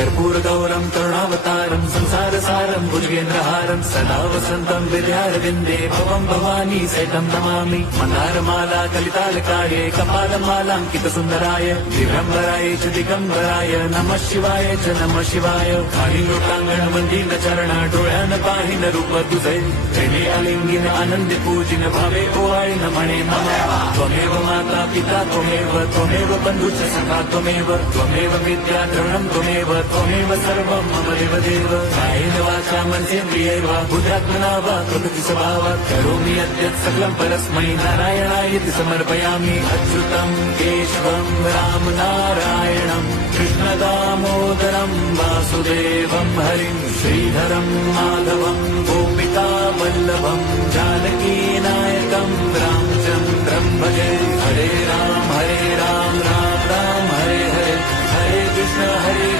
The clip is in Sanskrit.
कर्पूरगौरं करुणावतारं संसारसारं भुजगेन्द्रहारं सदा वसन्तं विद्यारविन्दे भवं भवानी सहितं नमामि। मन्दारमाला कलितालकाये कपालमालाङ्कितसुन्दराय दिगम्बराय च दिगम्बराय नमः शिवाय च नमः शिवाय। खाली लोटांगण मंदिर चरण डोळ्यान पाहिन रूप तुझे प्रेमे अलिंगिन आनंद पूजिन भावे ओवाळीन म्हणे मम त्वमेव माता पिता त्वमेव बंधुच सखा त्वमेव विद्या द्रवणं त्वमेव सर्वं मम देवदेव। कायेन वाचा मनसेन्द्रियैर्व बुद्ध्यात्मना वा प्रकृति स्वभावात् करोमि यद्यत् सकलं परस्मै नारायणायति समर्पयामि। अच्युतं केशवं राम नारायणं कृष्णदामोदरं वासुदेवं हरिं श्रीधरं माधवं गोपिका वल्लभं जानकीनायकं रामचन्द्रं भजे। हरे राम राम राम हरे हरे, हरे कृष्ण हरे